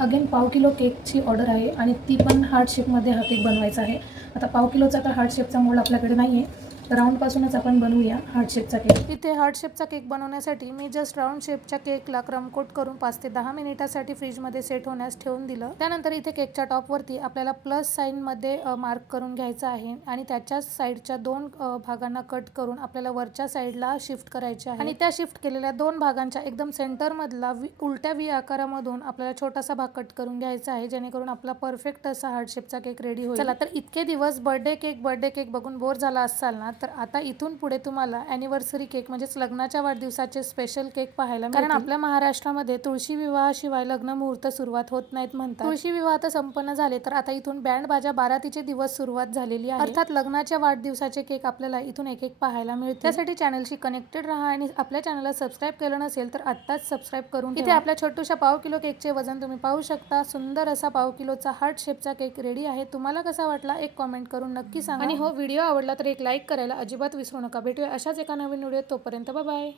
Again पाव kilo केकची order आहे आणि ती पण हार्ट शेपमध्ये हा केक बनवायचा आहे. आता पाव किलोचा तर हार्ट शेपचा मोल्ड आपल्याकडे नाही आहे, राऊंडपासूनच आपण बनवूया हार्ट शेपचा केक. इथे हार्ट शेपचा केक बनवण्यासाठी मी जस्ट राऊंड शेपच्या केकला क्रम कोट करून 5 ते 10 मिनिटासाठी फ्रीजमध्ये सेट होण्यास ठेवून दिलं. त्यानंतर इथे केकच्या टॉपवरती आपल्याला प्लस साईनमध्ये मार्क करून घ्यायचं आहे आणि त्याच्याच साईडच्या 2 भागांना कट करून आपल्याला वरच्या साईडला शिफ्ट करायचे आहे. आणि त्या शिफ्ट केलेल्या 2 भागांच्या एकदम सेंटरमधला उलट्या व्ही आकारामधून आपल्याला छोटासा भाग कट करून घ्यायचा आहे, जेणेकरून आपला परफेक्ट असा हार्ट शेपचा केक रेडी होईल. चला तर इतके दिवस बर्थडे केक बघून बोर झाला असाल ना, तर आता इथून पुढे तुम्हाला अॅनिव्हर्सरी केक म्हणजेच लग्नाच्या वाढदिवसाचे स्पेशल केक पाहायला मिळतील. कारण आपल्या महाराष्ट्रामध्ये तुळशी विवाहाशिवाय लग्न मुहूर्त सुरुवात होत नाहीत म्हणतात. तुळशी विवाह तर संपन्न झाले, तर आता इथून बँड बाजा बारातीचे दिवस सुरुवात झालेली आहे. अर्थात लग्नाच्या वाढदिवसाचे केक आपल्याला इथून एक एक पाहायला मिळतील. त्यासाठी चॅनलशी कनेक्टेड राहा आणि आपल्या चॅनलला सबस्क्राईब केलं नसेल तर आत्ताच सबस्क्राईब करून ठेवा. इथे आपल्या छोटूशा पाव किलो केकचे वजन तुम्ही पाहू शकता. सुंदर असा पाव किलोचा हार्ट शेपचा केक रेडी आहे. तुम्हाला कसा वाटला एक कॉमेंट करून नक्की सांगा. आणि हो, व्हिडिओ आवडला तर एक लाईक करायला अजिबात विसरू नका. भेटूया अशाच एका नवीन व्हिडिओ. तोपर्यंत बाय बाय.